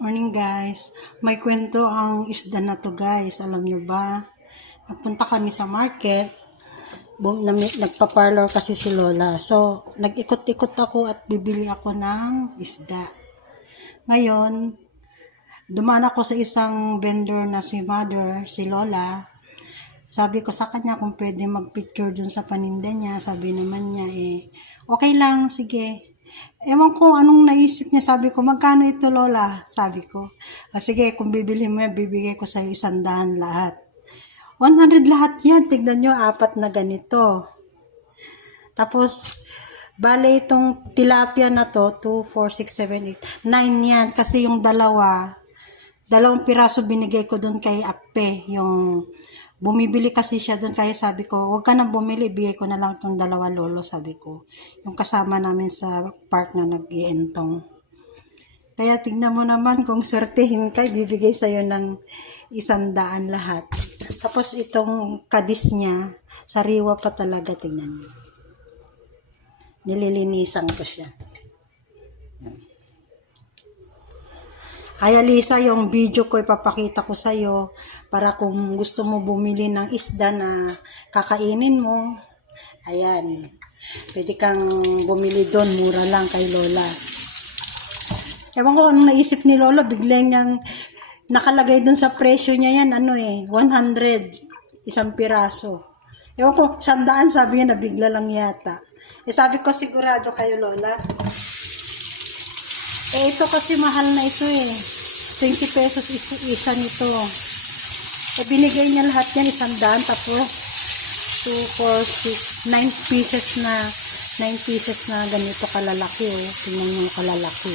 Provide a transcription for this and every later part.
Morning guys, may kwento ang isda na to guys, alam nyo ba? Nagpunta kami sa market, nagpa-parlor kasi si Lola. So, nag-ikot-ikot ako at bibili ako ng isda. Ngayon, dumaan ako sa isang vendor na si Mother, si Lola. Sabi ko sa kanya kung pwede mag-picture dun sa paninda niya. Sabi naman niya okay lang, sige. Ewan ko anong naisip niya, sabi ko, magkano ito Lola? Sabi ko, sige, kung bibili mo yan, bibigay ko sa'yo 100 lahat. 100 lahat yan, tignan nyo, 4 na ganito. Tapos, bale itong tilapia na to, 2, 4, 6, 7, 8, 9 yan. Kasi yung dalawang piraso binigay ko doon kay Ape, yung bumibili kasi siya doon, kaya sabi ko, huwag ka nang bumili, bigay ko na lang itong 2 lolo, sabi ko. Yung kasama namin sa park na nag-ientong. Kaya tignan mo naman kung swertehin ka, bibigay sa'yo ng 100 lahat. Tapos itong kadis niya, sariwa pa talaga, tignan mo. Nililinisan ko siya. Kaya Lisa, yung video ko ipapakita ko sa'yo para kung gusto mo bumili ng isda na kakainin mo, ayan, pwede kang bumili doon, mura lang kay Lola. Ewan ko anong naisip ni Lola, biglang niyang nakalagay doon sa presyo niya yan, 100, isang piraso. Ewan ko, 100, sabi niya, nabigla lang yata. Sabi ko, sigurado kayo Lola. Ito kasi mahal na ito 20 pesos isa nito. Binigay niya lahat yan 100, tapos 2, 4, 6, 9 pieces na ganito kalalaki. Tingnan mo kalalaki.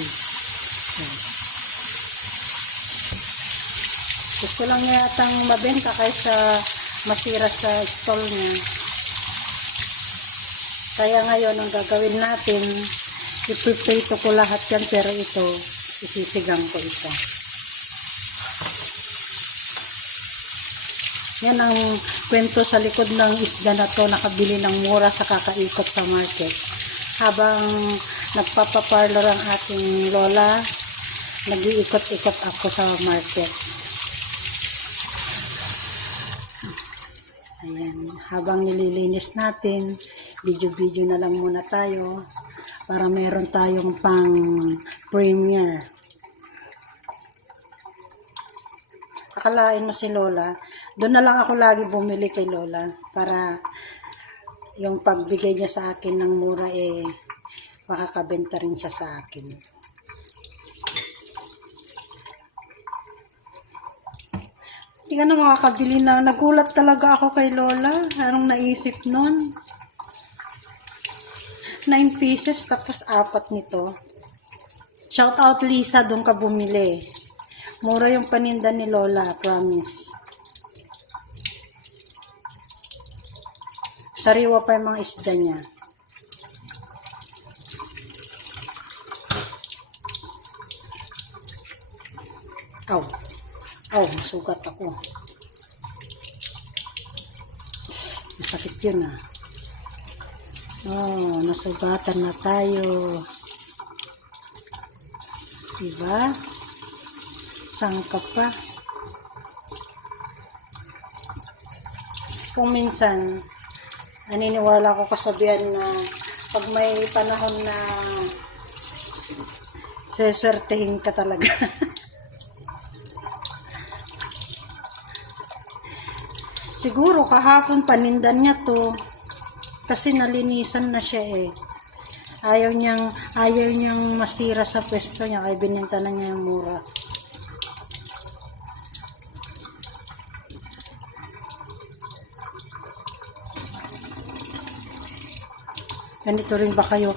Gusto lang niya atang mabenta kaysa masira sa stall niya. Kaya ngayon, ang gagawin natin, ipiprito ko lahat yan, pero ito, isisigang ko ito. Yan ang kwento sa likod ng isda na to, nakabili ng mura sa kakaikot sa market. Habang nagpapaparlor ang ating Lola, nag-iikot-ikot ako sa market. Ayan, habang nililinis natin, video-video na lang muna tayo para meron tayong pang premiere. Akalain mo si Lola, doon na lang ako lagi bumili kay Lola para yung pagbigay niya sa akin ng mura makakabenta rin siya sa akin. Hindi ka na makakabili na. Nagulat talaga ako kay Lola. Anong naisip nun? 9 pieces tapos 4 nito. Shout out Lisa, doon ka bumili. Mura yung paninda ni Lola, promise. Sariwa pa yung mga isda niya. Masugat ako. Masakit yun nasugatan na tayo. Diba? Sangka pa. Kung minsan, naniniwala ko kasabihan na pag may panahon na seswertehin ka talaga. Siguro kahapon panindan niya to kasi nalinisan na siya ayaw niyang masira sa pwesto niya kaya bininta na niya yung mura. Ganito rin ba kayo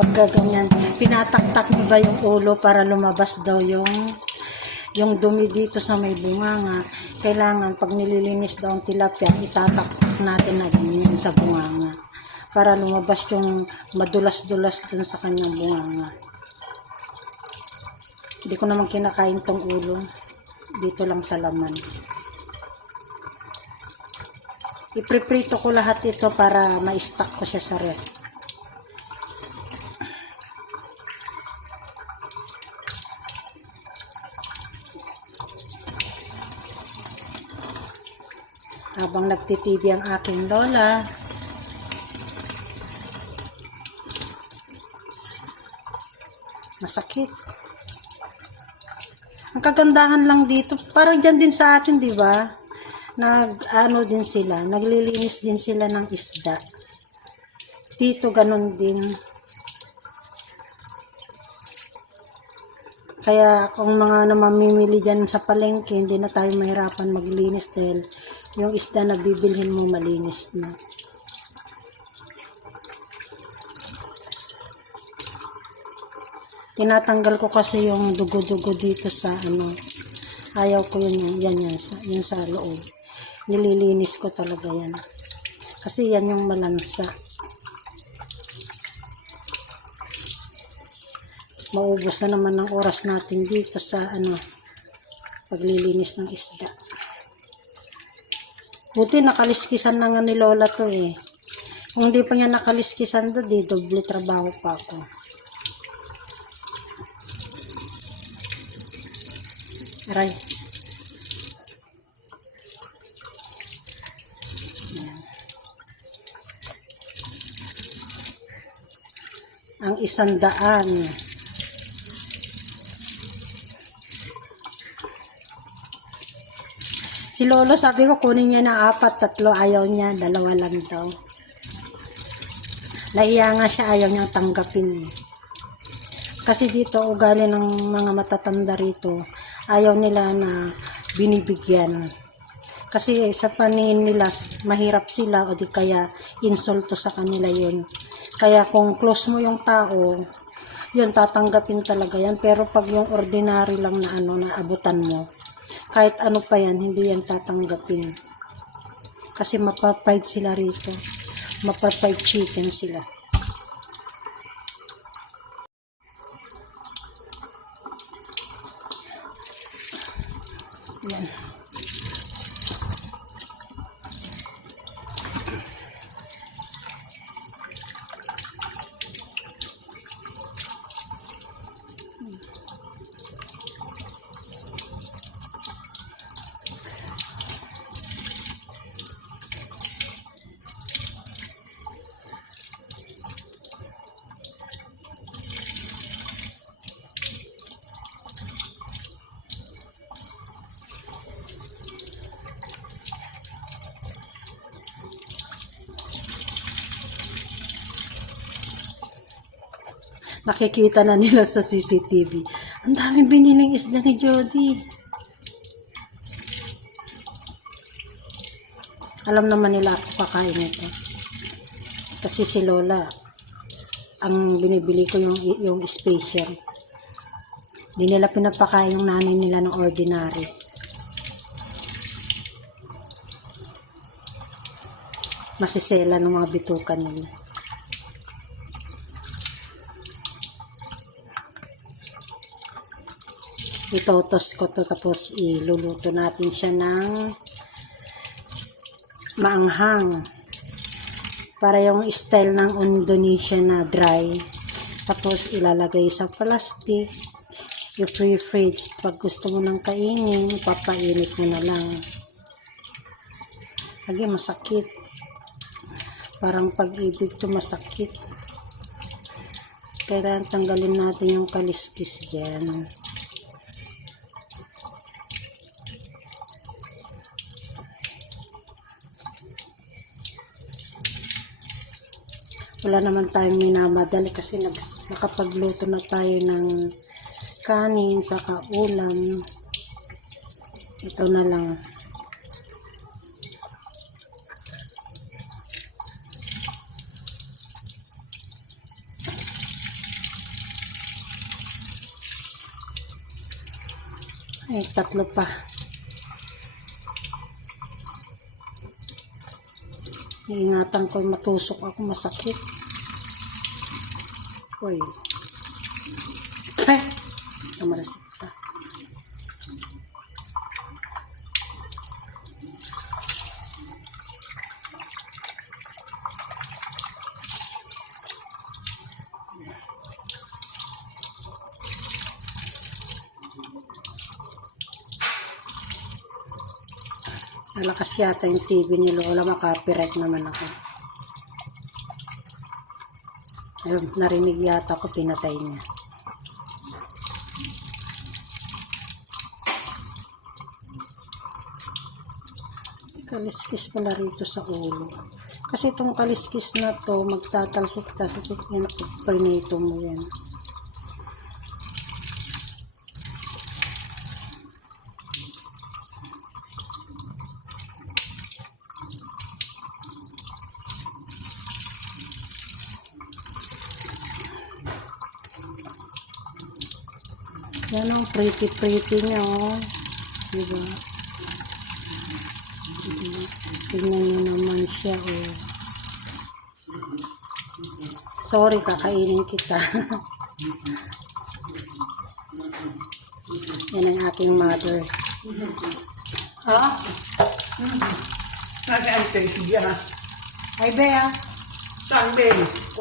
maggaganyan? Pinataktak mo ba yung ulo para lumabas daw yung dumi dito sa may bunganga? Kailangan pag nililinis daw ang tilapia, itataktak natin na ganyan sa bunganga para lumabas yung madulas-dulas dun sa kanyang bunganga. Hindi ko naman kinakain tong ulo, dito lang sa laman. Ipriprito ko lahat ito para ma-stack ko siya sa ref. Habang nagtitibi ang aking lola, masakit. Ang kagandahan lang dito, parang dyan din sa atin, di ba? Ano din sila, naglilinis din sila ng isda. Dito ganun din. Kaya kung mga namamimili dyan sa palengke, hindi na tayo mahirapan maglinis dahil yung isda na bibilhin mo malinis na. Tinatanggal ko kasi yung dugo-dugo dito sa ano. Ayaw ko yan sa loob. Nililinis ko talaga yan. Kasi yan yung malansa. Maubos na naman ang oras natin dito sa ano, paglilinis ng isda. Buti nakaliskisan na nga ni Lola to eh. Kung di pa niya nakaliskisan to, di doble trabaho pa ako. Aray. Ayan. Ang 100. Si Lolo sabi ko kunin niya na 4, 3, ayaw niya, 2 lang daw. Nahiya nga siya, ayaw niyang tanggapin eh. Kasi dito ugali ng mga matatanda rito, ayaw nila na binibigyan. Kasi sa paningin nila, mahirap sila o di kaya insulto sa kanila yun. Kaya kung close mo yung tao, yun tatanggapin talaga yan. Pero pag yung ordinary lang na ano, na abutan mo, kahit ano pa yan, hindi yan tatanggapin. Kasi mapapayed sila rito. Mapapayed chicken sila. Yan. Nakikita na nila sa CCTV. Ang daming biniling isda ni Jody. Alam naman nila ako kakain ito. Kasi si Lola, ang binibili ko yung special. Hindi nila pinapakain yung nanay nila ng ordinary. Masisela ng mga bitukan nila. Itotos ko to tapos iluluto natin siya ng maanghang para yung style ng Indonesia na dry. Tapos ilalagay sa plastic, i-pre-fridge. Pag gusto mo nang kainin, papainit mo na lang. Lagi masakit, parang pag-ibig to masakit. Kaya tanggalin natin yung kaliskis dyan. Wala naman tayong minamadali kasi nakapagluto na tayo ng kanin saka ulam. Ito na lang. Ay, 3 pa. Iingatan ko matusok ako, masakit. Uy. Kamarasik pa. Malakas yata yung TV ni Lola, maka-copyright naman ako. Ayun, narinig yata ko, pinatay niya. Kaliskis pala rito sa ulo. Kasi itong kaliskis na to, magtatalsik-talsik yan, prinito mo yan. Yan ang pretty niya, oh. Diba? Tignan nyo naman siya, oh. Sorry, kakainin kita. Yan ang aking mother. Ha? Nasa-ante siya. Ay, Bea. Saan, Ben?